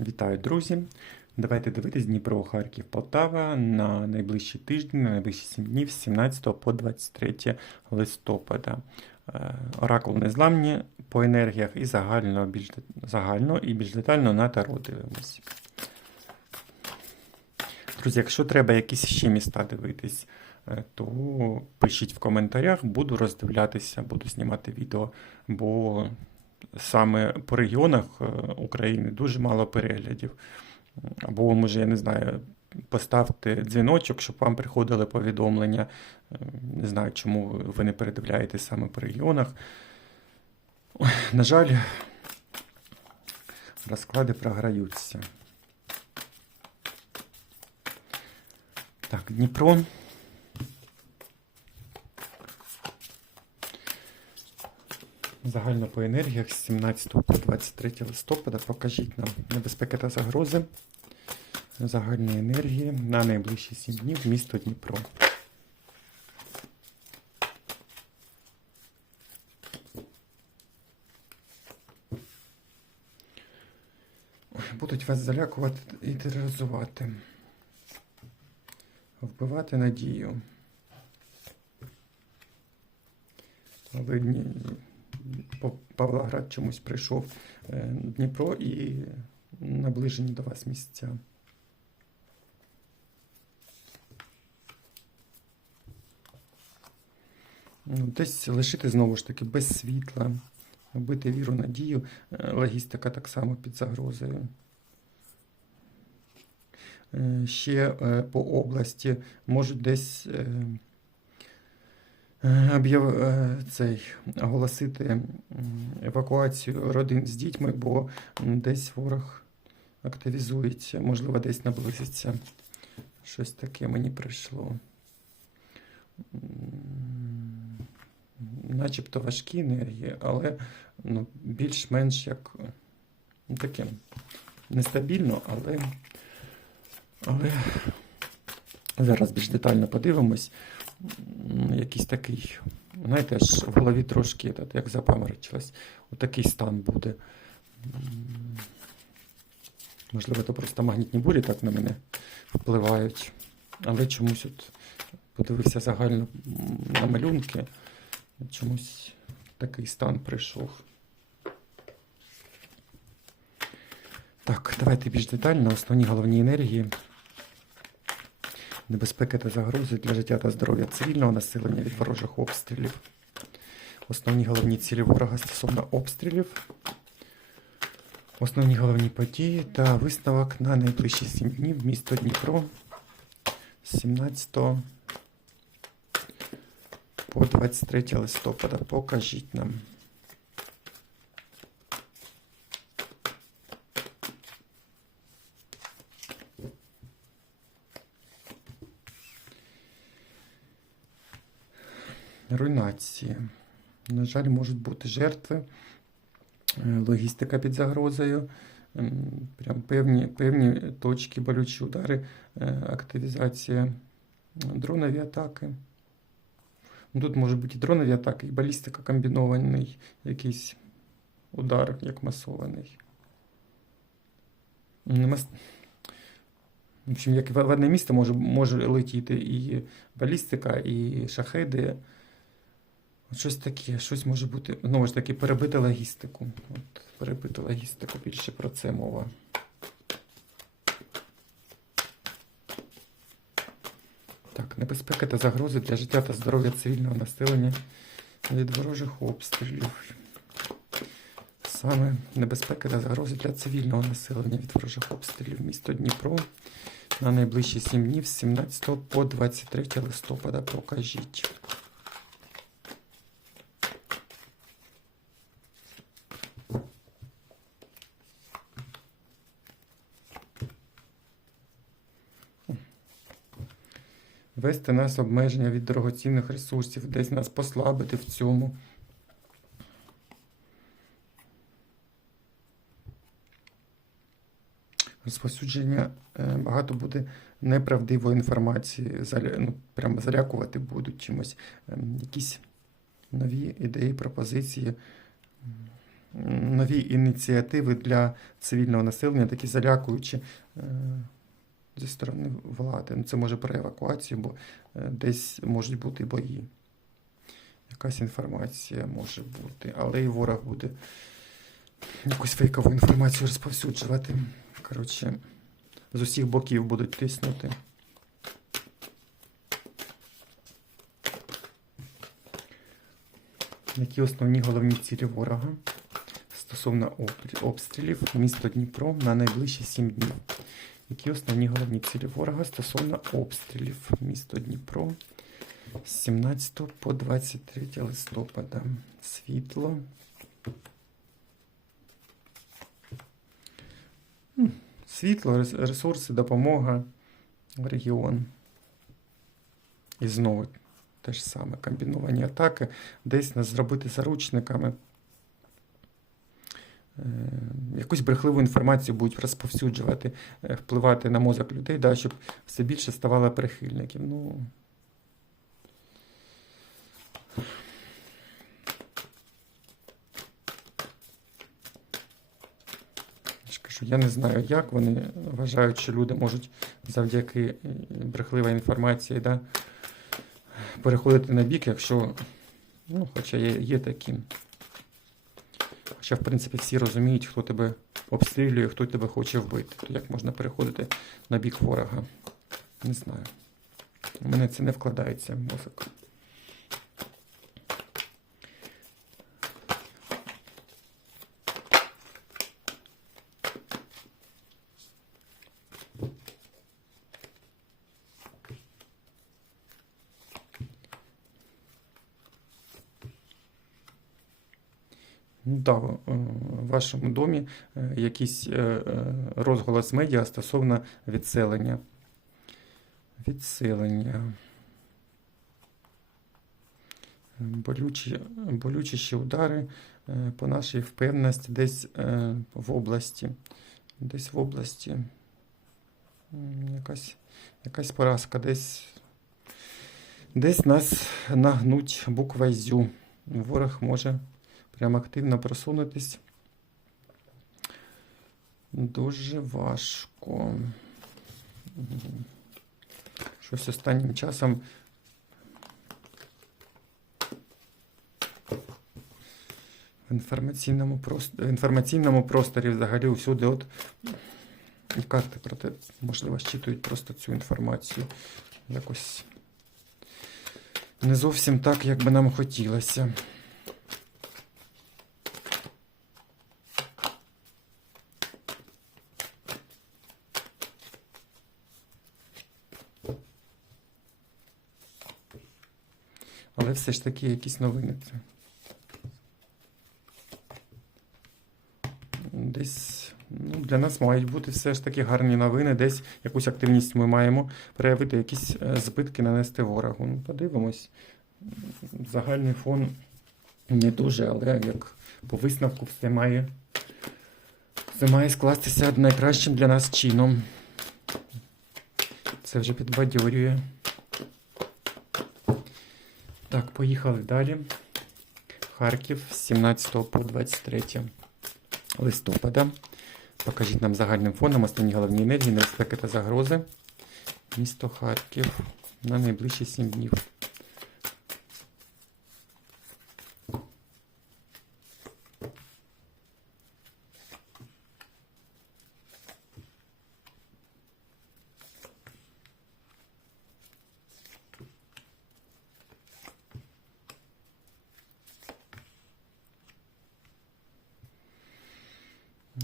Вітаю, друзі! Давайте дивитись Дніпро, Харків, Полтава на найближчі тижні, на найближчі 7 днів з 17 по 23 листопада. Е, Оракул незламні по енергіях і загально, більш, загально і більш детально на таро дивимось. Друзі, якщо треба якісь ще міста дивитись, е, то пишіть в коментарях, буду роздивлятися, буду знімати відео, бо саме по регіонах е, України дуже мало переглядів. Або, може, я не знаю, поставте дзвіночок, щоб вам приходили повідомлення. Е, Не знаю, чому ви не передивляєте саме по регіонах. На жаль, розклади програються. Так, Дніпро. Загально по енергіях з 17 по 23 листопада покажіть нам небезпеки та загрози загальної енергії на найближчі 7 днів місто Дніпро. Будуть вас залякувати і тероризувати. Вбивати надію. Але ні, Павлоград чомусь прийшов е, Дніпро і наближені до вас місця. Ну, Десь лишити знову ж таки без світла, вбити віру, надію. Е, Логістика так само під загрозою. Е, Ще по області можуть десь цей, оголосити евакуацію родин з дітьми, бо десь ворог активізується, можливо, десь наблизиться. Щось таке мені прийшло. Начебто важкі енергії, але ну, більш-менш як ну, таке нестабільно, але, але зараз більш детально подивимось. Якийсь такий, знаєте, аж в голові трошки як запаморочилось. Отакий стан буде. Можливо, це просто магнітні бурі так на мене впливають. Але чомусь от подивився загально на малюнки. Чомусь такий стан прийшов. Так, давайте більш детально. Основні головні енергії. Небезпеки та загрози для життя та здоров'я цивільного населення від ворожих обстрілів. Основні головні цілі ворога стосовно обстрілів. Основні головні події та висновок на найближчі 7 днів місто Дніпро 17 по 23 листопада. Покажіть нам. Руйнації. На жаль, можуть бути жертви, Е, логістика під загрозою, прям певні, певні точки, болючі удари, е, активізація, дронові атаки. Ну, Тут може бути і дронові атаки, і балістика комбінований якийсь удар, як масований. М, В общем, як в одне місце може, може летіти і балістика, і шахеди. Щось таке, щось може бути. Знову ж таки, перебити логістику. От, перебити логістику, більше про це мова. Так, небезпека та загрози для життя та здоров'я цивільного населення від ворожих обстрілів. Саме небезпека та загрози для цивільного населення від ворожих обстрілів місто Дніпро на найближчі 7 днів з 17 по 23 листопада. Покажіть. Вести нас обмеження від дорогоцінних ресурсів, десь нас послабити в цьому. Розповсюдження е, багато буде неправдивої інформації, ну, прямо залякувати будуть чимось. Ем, Якісь нові ідеї, пропозиції. Нові ініціативи для цивільного населення, такі залякуючі е, зі сторони влади. Ну, Це може про евакуацію, бо е, десь можуть бути бої. Якась інформація може бути, але і ворог буде якусь фейкову інформацію розповсюджувати. Коротше, з усіх боків будуть тиснути. Які основні головні цілі ворога стосовно обстрілів місто Дніпро на найближчі 7 днів? Які основні головні цілі ворога стосовно обстрілів місто Дніпро з 17 по 23 листопада? Світло. Світло, ресурси, допомога, регіон. І знову те ж саме комбіновані атаки, десь нас зробити заручниками. Е, Якусь брехливу інформацію будуть розповсюджувати, е, впливати на мозок людей, да, щоб все більше ставало прихильників. Ну, я не знаю, як вони вважають, що люди можуть завдяки е, брехливій інформації да, переходити на бік, якщо, ну, хоча є, є такі. Хоча, в принципі, всі розуміють, хто тебе обстрілює, хто тебе хоче вбити. То як можна переходити на бік ворога? Не знаю. У мене це не вкладається в мозок. Ну, да, в е, вашому домі е, якийсь е, е, розголос медіа стосовно відселення. Відселення. Болючі, болючіші удари е, по нашій впевненості десь е, в області. Десь в області. Якась, якась поразка, десь, десь нас нагнуть буква Зю. Ворог може прям активно просунутись. Дуже важко. Щось останнім часом. В інформаційному, прост... в інформаційному просторі взагалі всюди от і карти проте, можливо, щитують просто цю інформацію. Якось не зовсім так, як би нам хотілося. Все ж таки якісь новини. це. Десь ну, для нас мають бути все ж таки гарні новини, десь якусь активність ми маємо проявити, якісь е, збитки нанести ворогу. Ну, подивимось. Загальний фон не дуже, але як по висновку все має, все має скластися найкращим для нас чином. Це вже підбадьорює. Так, поїхали далі. Харків з 17 по 23 листопада. Покажіть нам загальним фоном основні головні енергії, небезпеки та загрози. Місто Харків на найближчі 7 днів.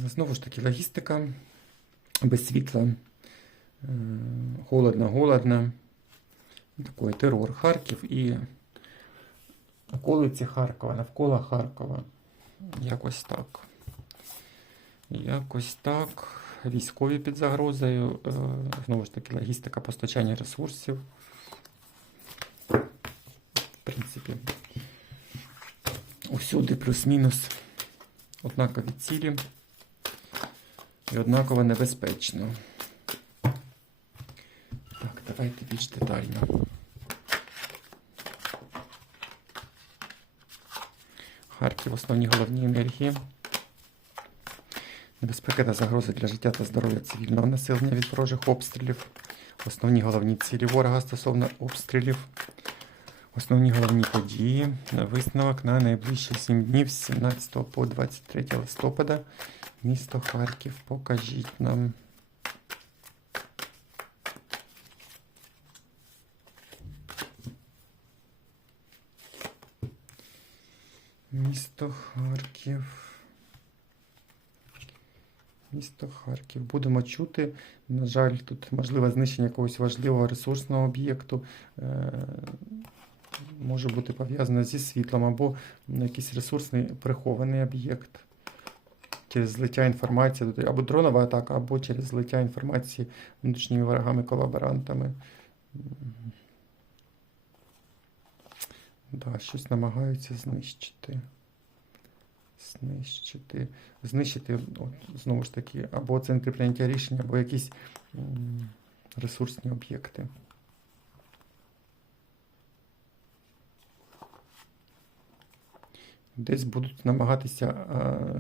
Знову ж таки, логістика без світла, е, холодно, голодно. Такий терор Харків і околиці Харкова, навколо Харкова. Якось так. Якось так. Військові під загрозою. е, Знову ж таки, логістика постачання ресурсів. В принципі, усюди плюс-мінус однакові цілі і однаково небезпечно. Так, давайте більш детально. Харків, основні головні енергії. Небезпека та загрози для життя та здоров'я цивільного населення від ворожих обстрілів. Основні головні цілі ворога стосовно обстрілів. Основні головні події. Висновок на найближчі 7 днів з 17 по 23 листопада. Місто Харків. Покажіть нам. Місто Харків. Місто Харків. Будемо чути. На жаль, тут можливе знищення якогось важливого ресурсного об'єкту. Е, може бути пов'язано зі світлом або якийсь ресурсний прихований об'єкт. Через злиття інформації, або дронова атака, або через злиття інформації внутрішніми ворогами-колаборантами. Да, щось намагаються знищити. Знищити. Знищити, от, знову ж таки, або центри прийняття рішень, або якісь ресурсні об'єкти. Десь будуть намагатися,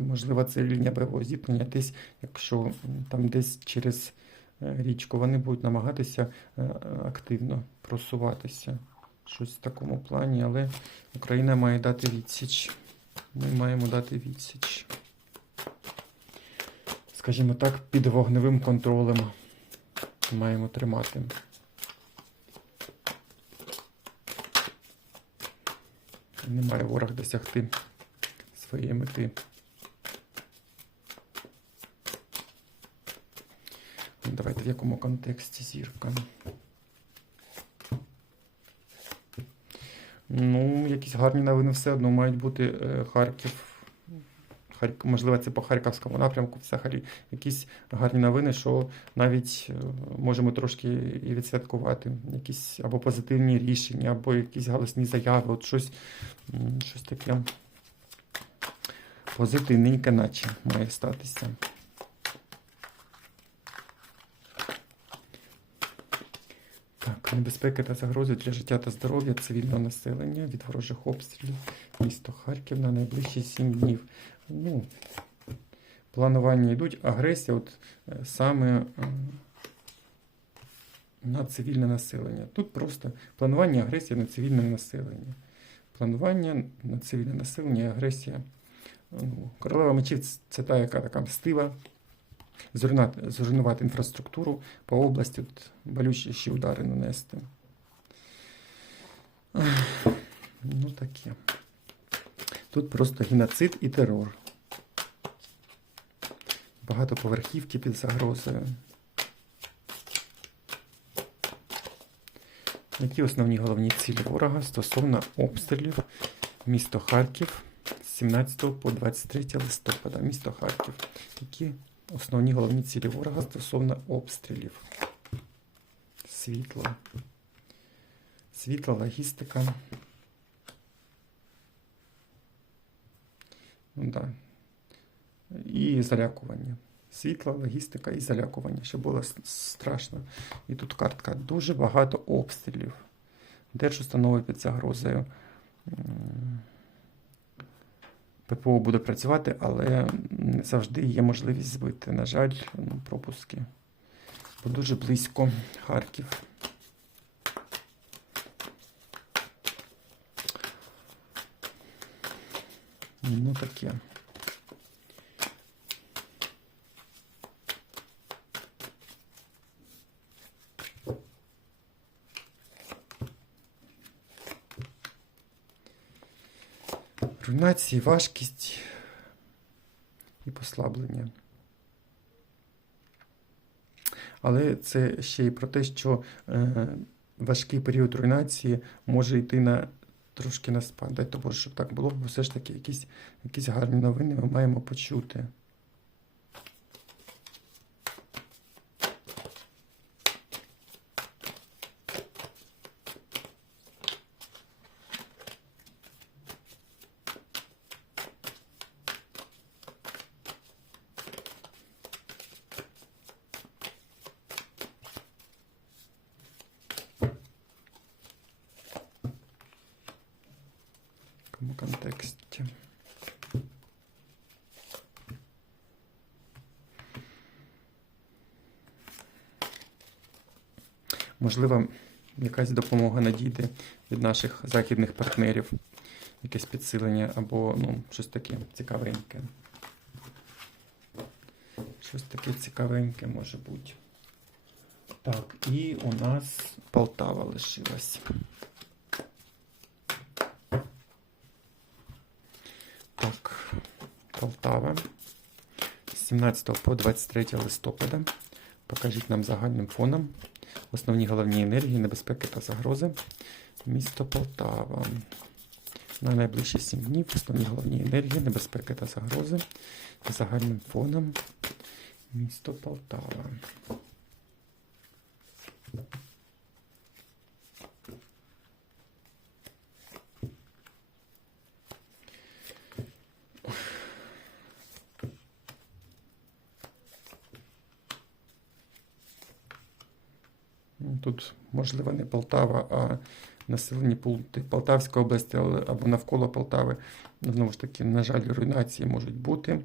можливо, це лінія бойового зіткнення, десь, якщо там десь через е, річку, вони будуть намагатися е, активно просуватися. Щось в такому плані, але Україна має дати відсіч. Ми маємо дати відсіч. Скажімо так, під вогневим контролем маємо тримати. Не має ворог досягти своєї мети. Давайте в якому контексті зірка. Ну, якісь гарні новини все одно мають бути е, Харків. Можливо, це по Харківському напрямку, взагалі якісь гарні новини, що навіть е, можемо трошки і відсвяткувати. Якісь або позитивні рішення, або якісь голосні заяви, от щось, щось таке позитивненьке, наче має статися. Так, небезпеки та загрози для життя та здоров'я цивільного населення від ворожих обстрілів місто Харків на найближчі 7 днів. Ну, планування йдуть, агресія от е, саме е, на цивільне населення. Тут просто планування агресії на цивільне населення. Планування на цивільне населення агресія. Ну, Королева мечів це та, яка така мстива, зруйнувати, зруйнувати інфраструктуру по області, от, болючіші удари нанести. Ну таке. Тут просто геноцид і терор. Багатоповерхівки під загрозою. Які основні головні цілі ворога стосовно обстрілів місто Харків з 17 по 23 листопада. Місто Харків. Які основні головні цілі ворога стосовно обстрілів? Світло. Світло, логістика. Ну, да. І залякування. Світла, логістика і залякування, що було страшно. І тут картка. Дуже багато обстрілів. Держустанови під загрозою. ППО буде працювати, але не завжди є можливість збити. На жаль, ну, пропуски. Бо дуже близько Харків. Ну таке. Руйнації, важкість і послаблення. Але це ще й про те, що е, важкий період руйнації може йти на трошки на спад. Дай того, щоб так було, бо все ж таки якісь, якісь гарні новини ми маємо почути. В якому контексті. Можливо, якась допомога надійде від наших західних партнерів, якесь підсилення або ну, щось таке цікавеньке. Щось таке цікавеньке може бути. Так, і у нас Полтава лишилась. Так, Полтава. З 17 по 23 листопада. Покажіть нам загальним фоном основні головні енергії, небезпеки та загрози. Місто Полтава. На найближчі 7 днів основні головні енергії, небезпеки та загрози. Загальним фоном. Місто Полтава. Тут, можливо, не Полтава, а населені пункти Полтавської області або навколо Полтави. Знову ж таки, на жаль, руйнації можуть бути.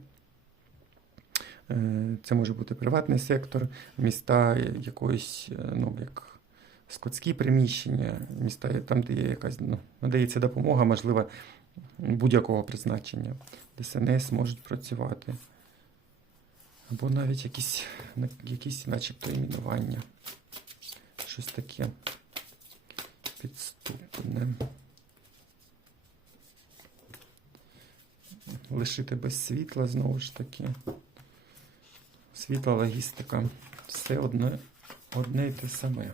Е, Це може бути приватний сектор, міста якоїсь, е, ну, як складські приміщення, міста, там, де є якась ну, надається допомога, можливо, будь-якого призначення. ДСНС можуть працювати. Або навіть якісь, якісь начебто іменування. Щось таке підступне. Лишити без світла знову ж таки. Світла логістика. Все одне, одне і те саме.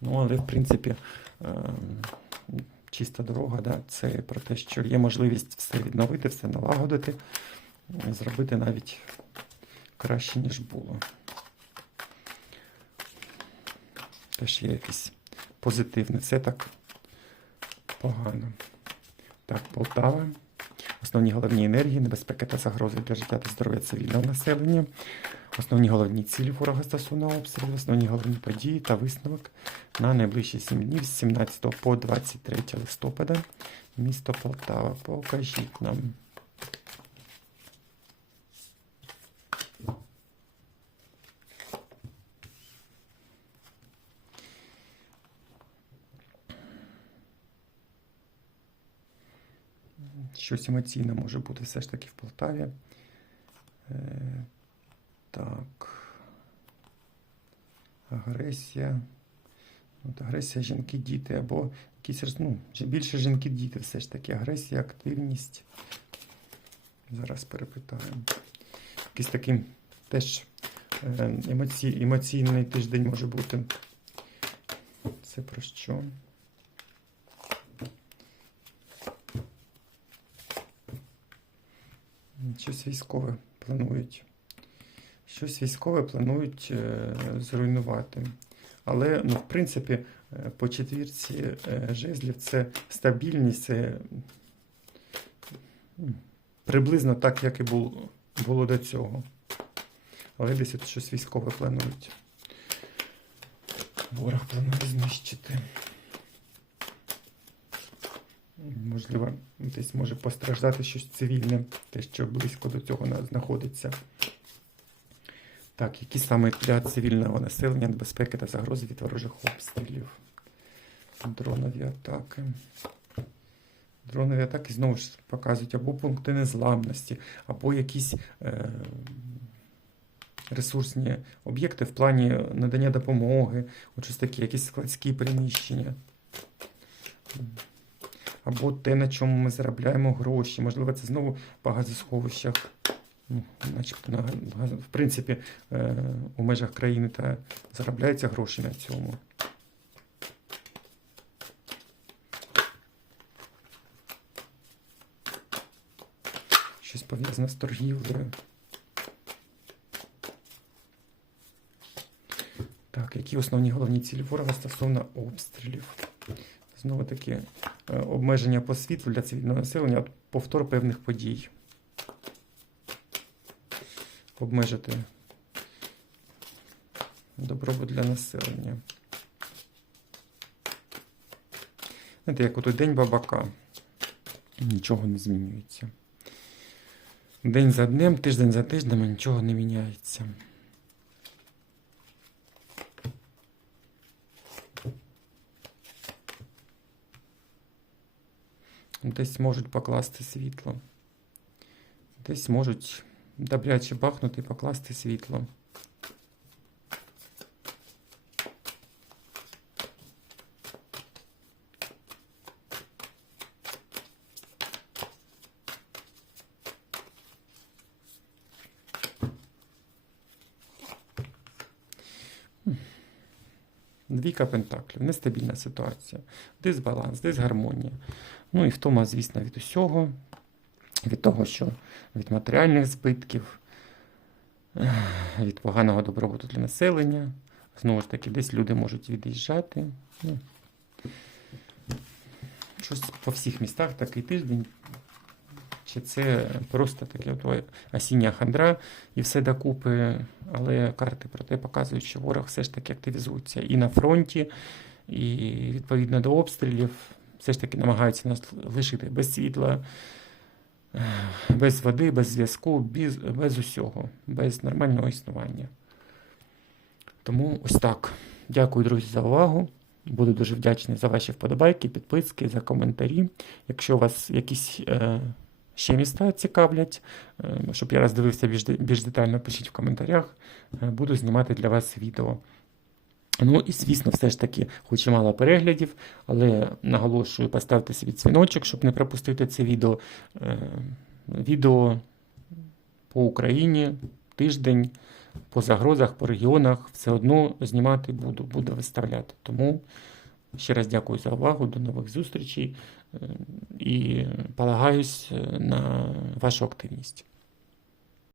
Ну, але в принципі, ем, чиста дорога, да, це про те, що є можливість все відновити, все налагодити, зробити навіть краще, ніж було. Теж є якесь позитивне. Все так погано. Так, Полтава. Основні головні енергії, небезпеки та загрози для життя та здоров'я цивільного населення. Основні головні цілі ворога стосовно обстрілів, основні головні події та висновок на найближчі 7 днів з 17 по 23 листопада. Місто Полтава. Покажіть нам. Щось емоційне може бути все ж таки в Полтаві. Е, так. Агресія. От агресія, жінки, діти, або якісь ну, більше жінки, діти, все ж таки. Агресія, активність. Зараз перепитаємо. Якийсь такий теж е, емоці... емоційний тиждень може бути. Це про що? Щось військове планують. Щось військове планують е, зруйнувати. Але, ну, в принципі, е, по четвірці е, жезлів це стабільність, це приблизно так, як і було, до цього. Але десь от щось військове планують. Ворог планує знищити. Можливо, десь може постраждати щось цивільне, те, що близько до цього знаходиться. Так, які саме для цивільного населення небезпеки та загрози від ворожих обстрілів? Дронові атаки. Дронові атаки знову ж показують або пункти незламності, або якісь е, ресурсні об'єкти в плані надання допомоги, от щось таке, якісь складські приміщення. Або те, на чому ми заробляємо гроші. Можливо, це знову по газосховищах. Ну, начебто, на, в принципі, е, у межах країни та заробляються гроші на цьому. Щось пов'язане з торгівлею. Так, які основні головні цілі ворога стосовно обстрілів? Знову таки, обмеження по світлу для цивільного населення, повтор певних подій. Обмежити добробут для населення. Знаєте, як у той день бабака. Нічого не змінюється. День за днем, тиждень за тижнем і нічого не міняється. Десь можуть покласти світло. Десь можуть добряче бахнути і покласти світло. Двійка пентаклів, нестабільна ситуація, дисбаланс, дисгармонія. Ну і втома, звісно, від усього, від того, що від матеріальних збитків, від поганого добробуту для населення. Знову ж таки, десь люди можуть від'їжджати. Ну, щось по всіх містах такий тиждень. Чи це просто таке от осіння хандра і все докупи, але карти про те показують, що ворог все ж таки активізується і на фронті, і відповідно до обстрілів все ж таки намагаються нас лишити без світла, без води, без зв'язку, без, без усього, без нормального існування. Тому ось так. Дякую, друзі, за увагу. Буду дуже вдячний за ваші вподобайки, підписки, за коментарі. Якщо у вас якісь е, ще міста цікавлять, е, щоб я роздивився більш, більш детально, пишіть в коментарях. Е, буду знімати для вас відео. Ну і звісно, все ж таки, хоч і мало переглядів, але наголошую, поставте собі дзвіночок, щоб не пропустити це відео. Е, Відео по Україні тиждень, по загрозах, по регіонах все одно знімати буду, буду виставляти. Тому ще раз дякую за увагу, до нових зустрічей і полагаюсь е, на вашу активність.